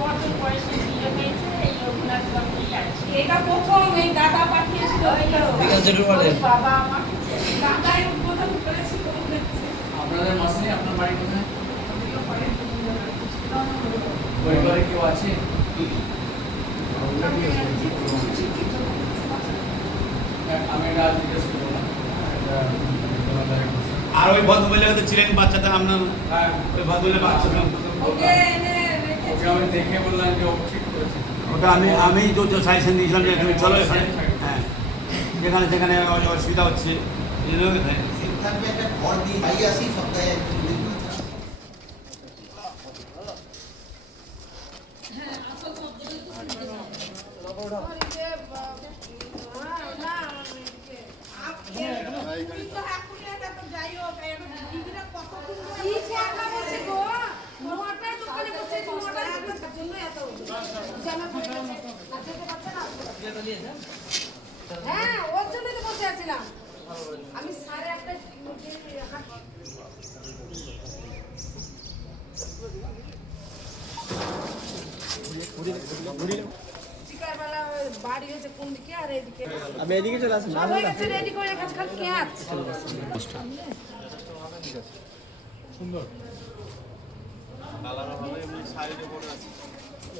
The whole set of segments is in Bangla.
বছর বয়সে বিয়ে এই রঘুনাথগঞ্জেই এটা এই আপনাদের মাসে আপনার বাড়ি কোথায়? কেউ আছে হ্যাঁ, আমি এটা আজ জিজ্ঞেস করব না এটা দোকানদারের কথা। আর ওই ভদ্রমহিলা তো ছিলেন বাচ্চাটা আপনার হ্যাঁ, ওই ভদ্রমহিলা বাচ্চা আমি দেখে বললাম যে ও ঠিক করেছে। ওটা আমি আমি তো সাজেশন দিয়েছিলাম যে তুমি চলো এখানে। হ্যাঁ যেখানে অ- অসুবিধা হচ্ছে। হ্যাঁ। থাকবে একটা ঘর দিয়ে পাই আসি সপ্তাহে একদিন দিন করে থাকি। হ্যাঁ ওর জন্য তো বসে আছিলাম আমি সাড়ে আটটা বাড়ি হয়েছে কোন দিকে আর এদিকে? আপনি এদিকে চলে আসুন সব হয়ে গেছে রেডি করে রেখেছে খালি পেঁয়াজ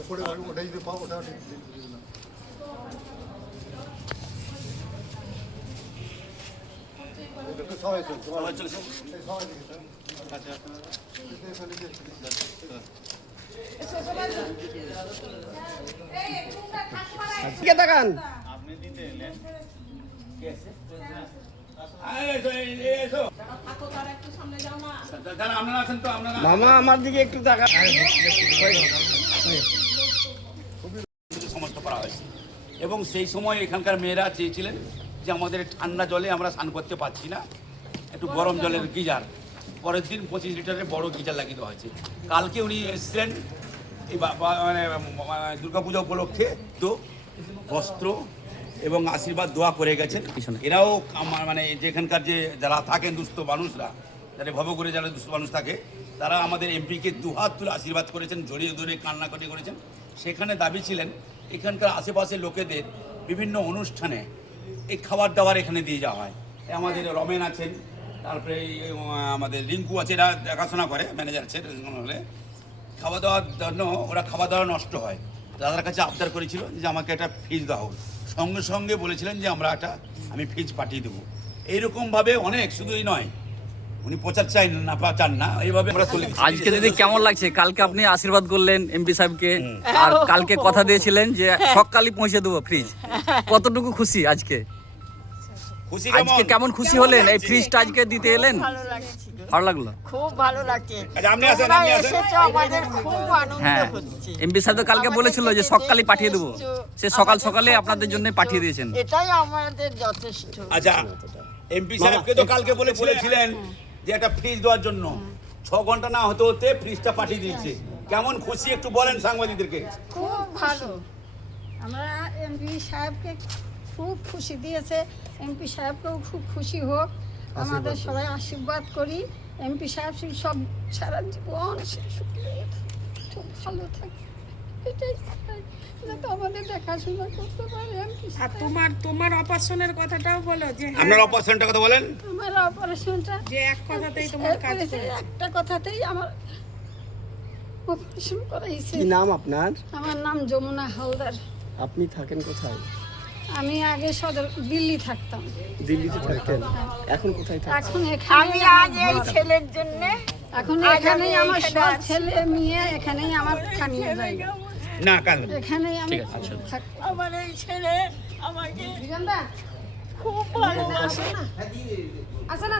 ওপরে ওটা যদি পাও ওটা দিয়ে দিলাম এটা সবাই। চলছে সবাই। চলছে সবাই আচ্ছা আপনারা ফেলে দিয়ে কে মামা, আমার দিকে একটু তাকান। করা হয়েছে এবং সেই সময় এখানকার মেয়েরা চেয়েছিলেন যে আমাদের ঠান্ডা জলে আমরা স্নান করতে পারছি না। একটু গরম জলের গিজার। পরের দিন পঁচিশ লিটারের বড় গিজার লাগিয়ে দেওয়া হয়েছে। কালকে উনি এসেছিলেন, এই মানে দুর্গা পূজা উপলক্ষে। তো বস্ত্র এবং আশীর্বাদ দোয়া করে গেছেন। এরাও আমার মানে যেখানকার যে যারা থাকেন দুস্থ মানুষরা যারা ভব করে যারা দুস্থ মানুষ থাকে তারা আমাদের এমপিকে দুহাত তুলে আশীর্বাদ করেছেন জড়িয়ে ধরে কান্নাকাটি করেছেন। সেখানে দাবি ছিলেন এখানকার আশেপাশের লোকেদের বিভিন্ন অনুষ্ঠানে এই খাবার দাবার এখানে দিয়ে যাওয়া হয়। আমাদের রমেন আছেন তারপরে আমাদের রিঙ্কু আছে এরা দেখাশোনা করে ম্যানেজার আছে হলে খাওয়া দাওয়ার জন্য ওরা খাওয়া দাওয়া নষ্ট হয়। দাদার কাছে আবদার করেছিল যে আমাকে একটা ফ্রিজ দেওয়া হোক সঙ্গে সঙ্গে বলেছিলেন যে আমরা একটা আমি ফ্রিজ পাঠিয়ে দেবো। এইরকমভাবে অনেক শুধুই নয় উনি প্রচার চাই না চান না এইভাবে আমরা চলে আজকে দিদি কেমন লাগছে? কালকে আপনি আশীর্বাদ করলেন এমপি সাহেবকে। আর কালকে কথা দিয়েছিলেন যে সকালে পৌঁছে দেবো ফ্রিজ। কতটুকু খুশি আজকে? খুশি আজকে কেমন খুশি হলেন? এই ফ্রিজটা আজকে দিতে এলেন? ভালো লাগল? খুব ভালো লাগছে। আচ্ছা, আপনি আসেন, তোমরা আপনি আসেন। এসেছ আমাদের খুব আনন্দ হ্যাঁ। হচ্ছে। এমপি সাহেব তো কালকে বলেছিল যে সকালে পাঠিয়ে দেবো। সে সকাল সকালে আপনাদের জন্য পাঠিয়ে দিয়েছেন। এটাই আমাদের যথেষ্ট। আচ্ছা এমপি সাহেবকে তো কালকে বলে বলেছিলেন যে একটা ফ্রিজ দেওয়ার জন্য। ছ ঘণ্টা না হতে হতে ফ্রিজটা পাঠিয়ে দিয়েছে। কেমন খুশি একটু বলেন সাংবাদিকদেরকে। খুব ভালো। আমরা এমপি সাহেবকে খুব খুশি দিয়েছে। এমপি সাহেবকেও খুব খুশি হোক। আমাদের সবাই আশীর্বাদ করি। এমপি সাহেব সে সব সারা জীবন সে খুব ভালো থাকে। এটাই যাতে আমাদের দেখাশোনা করতে পারে এমপি আর তোমার তোমার অপারেশনের কথাটাও বলো যে হ্যাঁ, আপনার অপারেশনটা কথা বলেন। আমার অপারেশনটা যে এক কথাতেই তোমার কাজ একটা কথাতেই আমার অপারেশন করাইছে। কি নাম আপনার? আমার নাম যমুনা হালদার। আপনি থাকেন কোথায়? আমি আগে সদর দিল্লি থাকতাম। দিল্লিতে থাকতেন? এখন কোথায় থাকেন এখন এখানে আমি আজ এই ছেলের জন্য এখন এখানেই আমি আমার সব ছেলে মেয়ে এখানেই আমার স্থানীয় জায়গা না কাল এখানেই আমি আমার এই ছেলে আমাকে খুব ভালোবাসে। আসেন